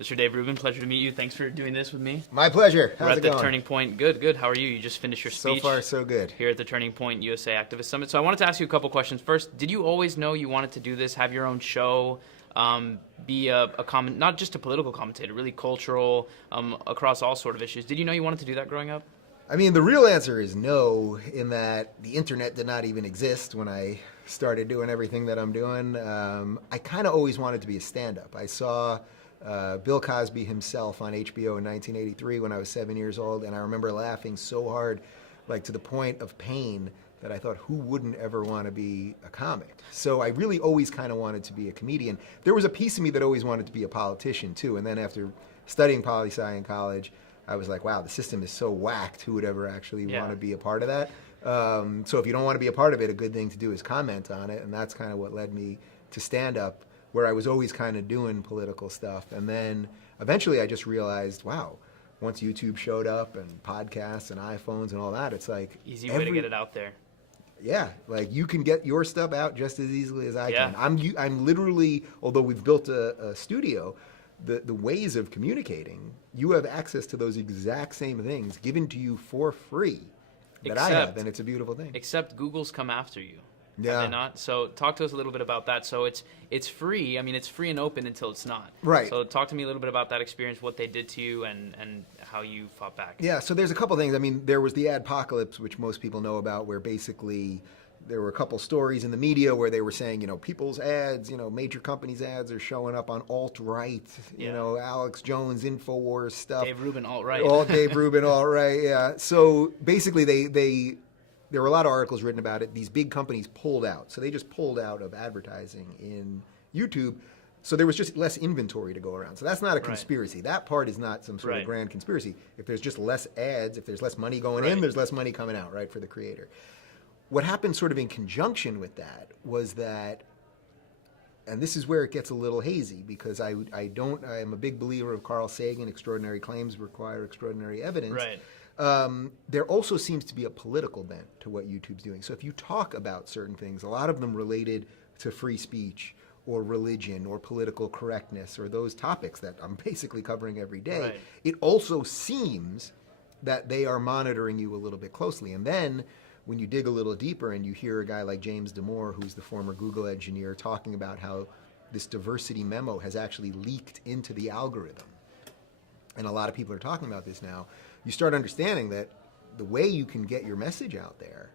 Mr. Dave Rubin, pleasure to meet you. Thanks for doing this with me. My pleasure. We're How's at it the going? Turning Point. Good. How are you? You just finished your So speech. far, so good. Here at the Turning Point USA Activist Summit. So I wanted to ask you a couple questions. First, did you always know you wanted to do this, have your own show, be a not just a political commentator, really cultural, across all sort of issues? Did you know you wanted to do that growing up? I mean, the real answer is no, in that the internet did not even exist when I started doing everything that I'm doing. I kind of always wanted to be a stand-up. I saw Bill Cosby himself on HBO in 1983 when I was 7 years old, and I remember laughing so hard, like to the point of pain, that I thought, who wouldn't ever want to be a comic? So I really always kind of wanted to be a comedian. There was a piece of me that always wanted to be a politician too, and then after studying poli-sci in college, I was like, wow, the system is so whacked, who would ever actually want to be a part of that? So if you don't want to be a part of it, a good thing to do is comment on it, and that's kind of what led me to stand-up, where I was always kind of doing political stuff. And then eventually I just realized, wow, once YouTube showed up and podcasts and iPhones and all that, it's like easy way to get it out there. Yeah, like you can get your stuff out just as easily as I Yeah. can. I'm literally, although we've built a studio, the ways of communicating, you have access to those exact same things given to you for free that I have, and it's a beautiful thing. Except Google's come after you. Yeah. Have they not? So talk to us a little bit about that. So it's free. I mean, it's free and open until it's not. Right. So talk to me a little bit about that experience, what they did to you, and how you fought back. Yeah, so there's a couple things. I mean, there was the adpocalypse, which most people know about, where basically there were a couple stories in the media where they were saying, people's ads, major companies' ads are showing up on alt-right, Alex Jones, InfoWars stuff. Dave Rubin, alt-right. All Dave Rubin, alt-right, yeah. So basically there were a lot of articles written about it. These big companies pulled out. So they just pulled out of advertising in YouTube. So there was just less inventory to go around. So that's not a conspiracy. Right. That part is not some sort of grand conspiracy. If there's just less ads, if there's less money going in, there's less money coming out, right, for the creator. What happened sort of in conjunction with that was that, and this is where it gets a little hazy, because I am a big believer of Carl Sagan, extraordinary claims require extraordinary evidence. Right. There also seems to be a political bent to what YouTube's doing. So if you talk about certain things, a lot of them related to free speech or religion or political correctness or those topics that I'm basically covering every day, it also seems that they are monitoring you a little bit closely. And then when you dig a little deeper and you hear a guy like James Damore, who's the former Google engineer, talking about how this diversity memo has actually leaked into the algorithm, and a lot of people are talking about this now, you start understanding that the way you can get your message out there,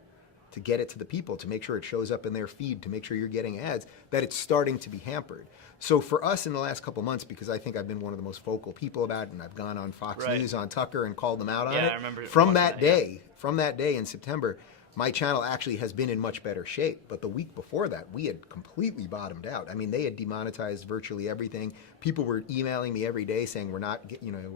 to get it to the people, to make sure it shows up in their feed, to make sure you're getting ads, that it's starting to be hampered. So for us in the last couple months, because I think I've been one of the most vocal people about it, and I've gone on Fox News, on Tucker, and called them out on it. I remember from that day in September, my channel actually has been in much better shape. But the week before that, we had completely bottomed out. I mean, they had demonetized virtually everything. People were emailing me every day saying, we're not,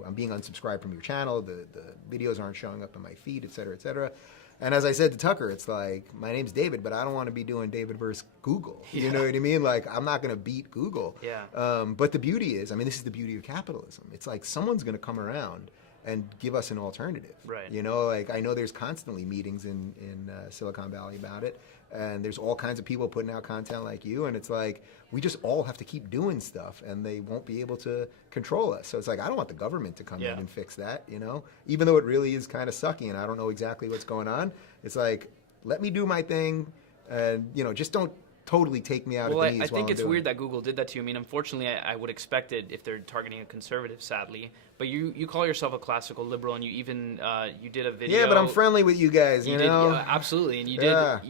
I'm being unsubscribed from your channel. The videos aren't showing up in my feed, et cetera, et cetera. And as I said to Tucker, it's like, my name's David, but I don't want to be doing David versus Google. You know what I mean? Like, I'm not going to beat Google. Yeah. But the beauty is, this is the beauty of capitalism. It's like someone's going to come around and give us an alternative. Right. I know there's constantly meetings in Silicon Valley about it, and there's all kinds of people putting out content like you, and it's like, we just all have to keep doing stuff, and they won't be able to control us. So it's like, I don't want the government to come in and fix that, even though it really is kind of sucky, and I don't know exactly what's going on. It's like, let me do my thing, and, just don't totally take me out at the knees. I think it's weird it. that Google did that to you. Unfortunately, I would expect it if they're targeting a conservative, sadly. But you call yourself a classical liberal, and you even you did a video. Yeah, but I'm friendly with you guys, you know? Yeah, absolutely, and you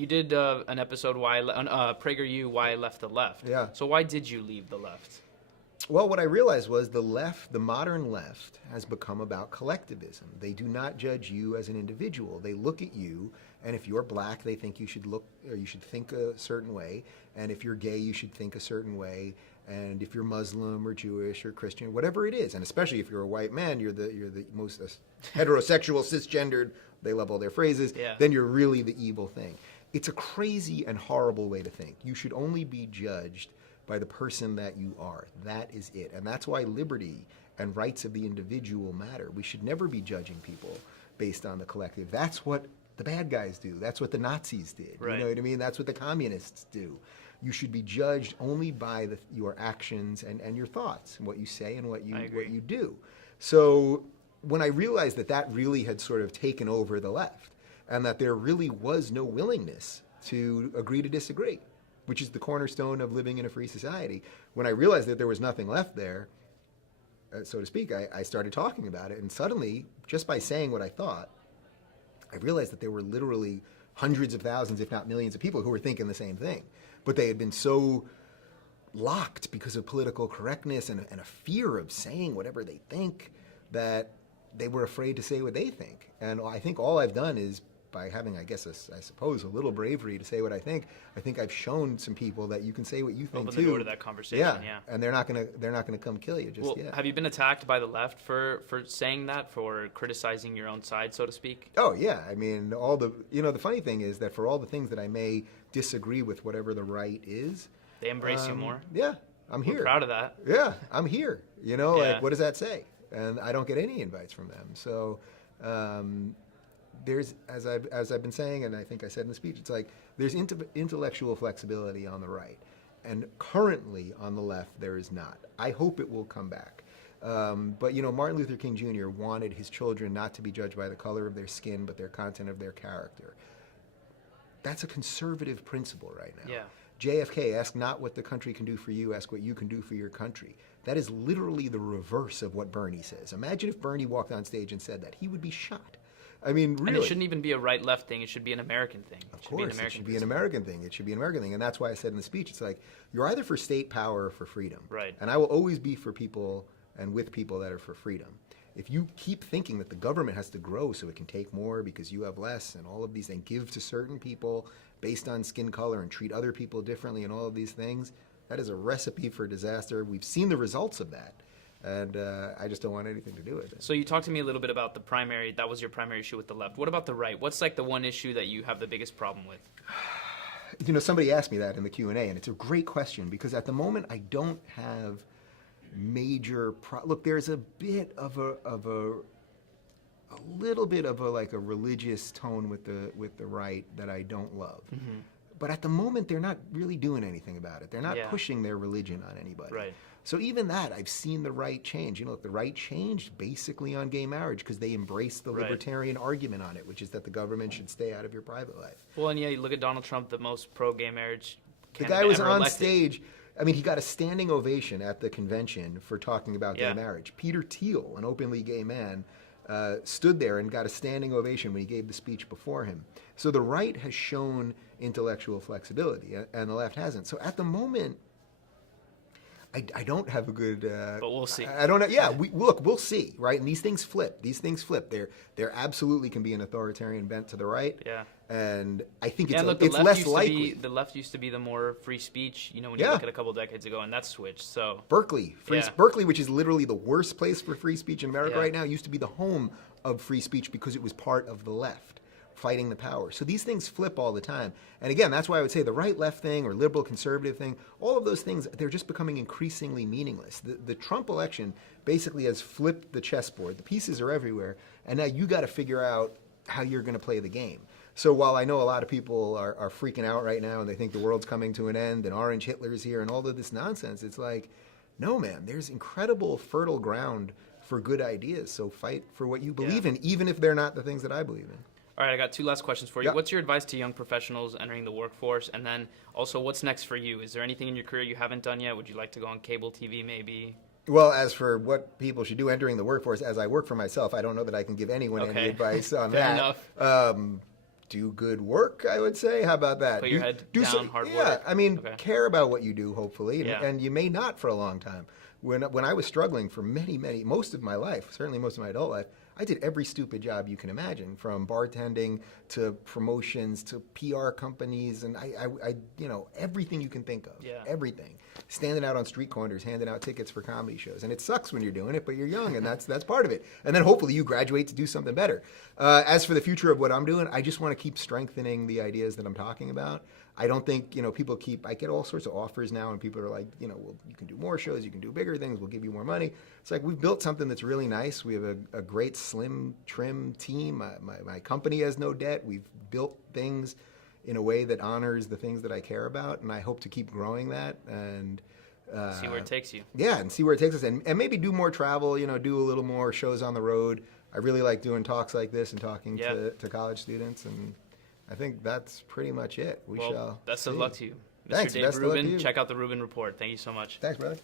did an episode PragerU, Why I Left the Left. Yeah. So why did you leave the left? Well, what I realized was the left, the modern left, has become about collectivism. They do not judge you as an individual. They look at you, and if you're black, they think you should think a certain way, and if you're gay, you should think a certain way, and if you're Muslim or Jewish or Christian, whatever it is, and especially if you're a white man, you're the most heterosexual, cisgendered, they love all their phrases, then you're really the evil thing. It's a crazy and horrible way to think. You should only be judged by the person that you are. That is it. And that's why liberty and rights of the individual matter. We should never be judging people based on the collective. That's what the bad guys do. That's what the Nazis did. Right. You know what I mean? That's what the communists do. You should be judged only by your actions and your thoughts, and what you say and what you do. So when I realized that really had sort of taken over the left, and that there really was no willingness to agree to disagree, which is the cornerstone of living in a free society, when I realized that there was nothing left there, so to speak, I started talking about it. And suddenly, just by saying what I thought, I realized that there were literally hundreds of thousands, if not millions of people who were thinking the same thing. But they had been so locked because of political correctness and a fear of saying whatever they think that they were afraid to say what they think. And I think all I've done is, by having, I suppose, a little bravery to say what I think I've shown some people that you can say what you think too. Open the door to that conversation, yeah. And they're not gonna come kill you just yet. Have you been attacked by the left for saying that, for criticizing your own side, so to speak? Oh yeah, I mean, the funny thing is that for all the things that I may disagree with, whatever the right is, they embrace you more. Yeah, I'm here. We're proud of that. Yeah, I'm here. Like, what does that say? And I don't get any invites from them. So. There's, as I've been saying, and I think I said in the speech, it's like there's intellectual flexibility on the right, and currently on the left there is not. I hope it will come back. But Martin Luther King Jr. wanted his children not to be judged by the color of their skin, but their content of their character. That's a conservative principle right now. Yeah. JFK, ask not what the country can do for you, ask what you can do for your country. That is literally the reverse of what Bernie says. Imagine if Bernie walked on stage and said that. He would be shot. I mean, really. And it shouldn't even be a right-left thing. It should be an American thing. Of course, it should be an American thing. It should be an American thing. And that's why I said in the speech, it's like, you're either for state power or for freedom. Right. And I will always be for people and with people that are for freedom. If you keep thinking that the government has to grow so it can take more because you have less and all of these things, give to certain people based on skin color and treat other people differently and all of these things, that is a recipe for disaster. We've seen the results of that. And I just don't want anything to do with it. So you talked to me a little bit about the primary, that was your primary issue with the left. What about the right? What's like the one issue that you have the biggest problem with? Somebody asked me that in the Q&A, and it's a great question because at the moment I don't have major, look, there's a bit of a little bit of a religious tone with the right that I don't love. Mm-hmm. But at the moment, they're not really doing anything about it. They're not pushing their religion on anybody. Right. So even that, I've seen the right change. Look, the right changed basically on gay marriage because they embraced the libertarian argument on it, which is that the government should stay out of your private life. Well, and yeah, you look at Donald Trump, the most pro-gay marriage candidate The guy was ever on elected. stage. I mean, he got a standing ovation at the convention for talking about gay marriage. Peter Thiel, an openly gay man, stood there and got a standing ovation when he gave the speech before him. So the right has shown intellectual flexibility, and the left hasn't. So at the moment, I don't have a good. But we'll see. I don't know. Yeah, we'll see, right? And these things flip. There absolutely can be an authoritarian bent to the right. Yeah. And I think it's less likely. The left used to be the more free speech, when you look at a couple decades ago, and that's switched. So Berkeley, Berkeley, which is literally the worst place for free speech in America right now, used to be the home of free speech because it was part of the left fighting the power. So these things flip all the time. And again, that's why I would say the right-left thing or liberal-conservative thing, all of those things, they're just becoming increasingly meaningless. The Trump election basically has flipped the chessboard. The pieces are everywhere, and now you got to figure out how you're going to play the game. So while I know a lot of people are freaking out right now and they think the world's coming to an end and Orange Hitler's here and all of this nonsense, it's like, no, man, there's incredible fertile ground for good ideas. So fight for what you believe in, even if they're not the things that I believe in. All right, I got two last questions for you. What's your advice to young professionals entering the workforce? And then also, what's next for you? Is there anything in your career you haven't done yet? Would you like to go on cable TV maybe? Well, as for what people should do entering the workforce, as I work for myself, I don't know that I can give anyone any advice on that. Fair enough. Do good work, I would say. How about that? Put your head down, hard work. Yeah, I mean, care about what you do, hopefully, and you may not for a long time. When I was struggling for most of my life, certainly most of my adult life, I did every stupid job you can imagine, from bartending to promotions to PR companies, and I everything you can think of. Yeah. Everything. Standing out on street corners, handing out tickets for comedy shows. And it sucks when you're doing it, but you're young, and that's part of it. And then hopefully you graduate to do something better. As for the future of what I'm doing, I just want to keep strengthening the ideas that I'm talking about. I don't think, I get all sorts of offers now, and people are like, well, you can do more shows, you can do bigger things, we'll give you more money. It's like, we've built something that's really nice. We have a great, slim, trim team. My company has no debt. We've built things in a way that honors the things that I care about, and I hope to keep growing that and see where it takes you. Yeah, and see where it takes us, and maybe do more travel. Do a little more shows on the road. I really like doing talks like this and talking to college students, and I think that's pretty much it. We shall. Best of luck to you, Mr. Thanks. Dave Best of luck to Rubin. you. Check out the Rubin Report. Thank you so much. Thanks, brother.